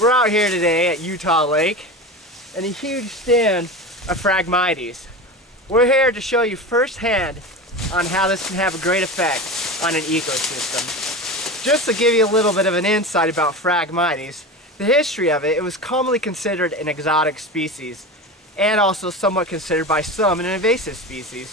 We're out here today at Utah Lake in a huge stand of Phragmites. We're here to show you firsthand on how this can have a great effect on an ecosystem. Just to give you a little bit of an insight about Phragmites, the history of it, it was commonly considered an exotic species and also somewhat considered by some an invasive species.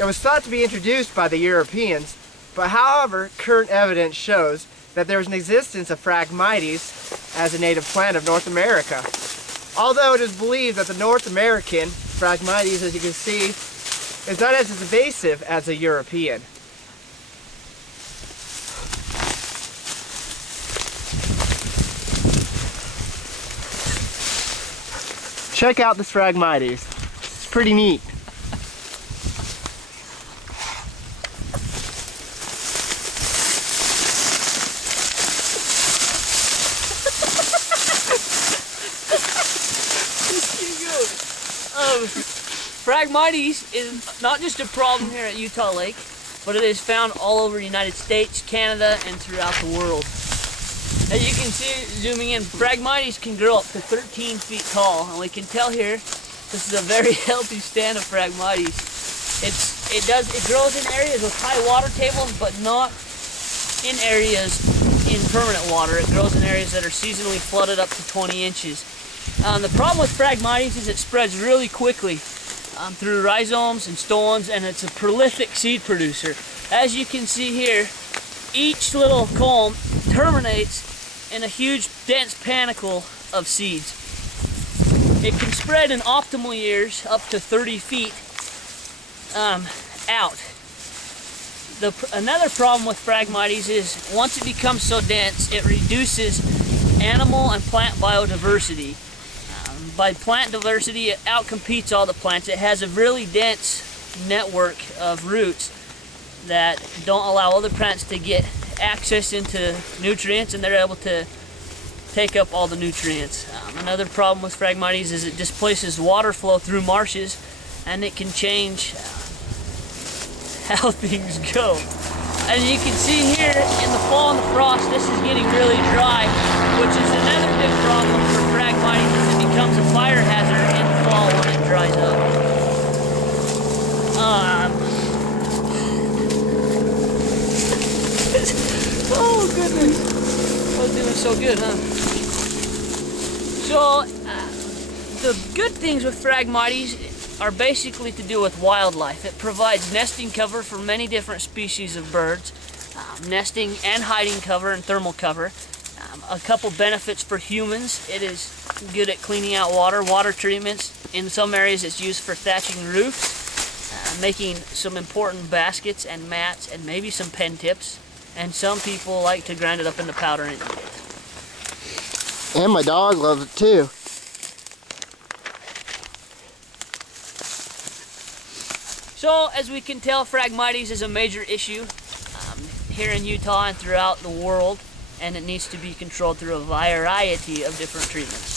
It was thought to be introduced by the Europeans, but however, current evidence shows that there was an existence of Phragmites as a native plant of North America. Although it is believed that the North American Phragmites, as you can see, is not as invasive as the European. Check out this Phragmites. It's pretty neat. Phragmites is not just a problem here at Utah Lake, but it is found all over the United States, Canada, and throughout the world. As you can see, zooming in, Phragmites can grow up to 13 feet tall, and we can tell here this is a very healthy stand of Phragmites. It grows in areas with high water tables, but not in areas in permanent water. It grows in areas that are seasonally flooded up to 20 inches. The problem with Phragmites is it spreads really quickly through rhizomes and stolons, and it's a prolific seed producer. As you can see here, each little culm terminates in a huge dense panicle of seeds. It can spread in optimal years up to 30 feet out. Another problem with Phragmites is once it becomes so dense, it reduces animal and plant biodiversity. By plant diversity, it outcompetes all the plants. It has a really dense network of roots that don't allow other plants to get access into nutrients, and they're able to take up all the nutrients. Another problem with Phragmites is it displaces water flow through marshes, and it can change how things go. And you can see here in the fall and the frost, this is getting really dry, which is another big problem for Phragmites. It becomes a fire hazard in the fall when it dries up. Oh goodness, I was doing so good, huh? So the good things with Phragmites are basically to do with wildlife. It provides nesting cover for many different species of birds, nesting and hiding cover and thermal cover. A couple benefits for humans: it is good at cleaning out water treatments. In some areas it's used for thatching roofs, making some important baskets and mats, and maybe some pen tips. And some people like to grind it up into powder and eat it. And my dog loves it too. So, as we can tell, Phragmites is a major issue here in Utah and throughout the world, and it needs to be controlled through a variety of different treatments.